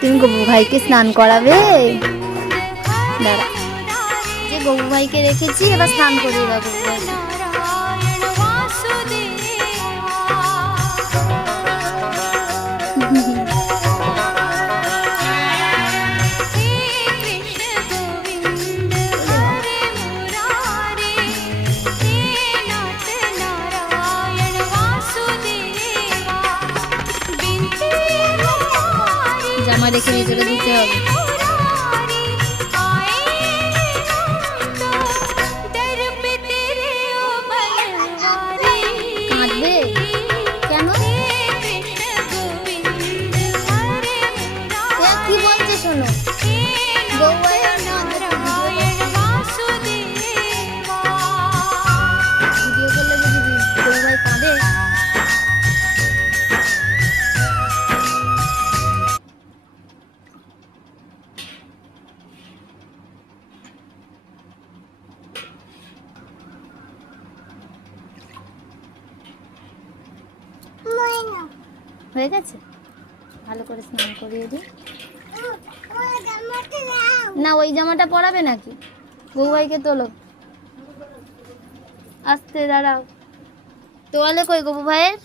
তুমি গবু ভাইকে স্নান করাবে? দাঁড়া, যে গবু ভাইকে রেখেছি এবার স্নান করিয়ে দাও গবু ভাইকে। জামা রেখে ভিতরে দিতে হবে। কাঁদবে কেন? কি বলছে শোনো, গবু ভাই আর ভিডিও করলে যদি গবু ভাই কাঁদে। হয়ে গেছে, ভালো করে স্নান করিয়ে দিই। না ওই জামাটা পরাবে নাকি? গবু ভাইকে তোলো, আস্তে দাঁড়াও। তোয়ালে কই গবু ভাইয়ের?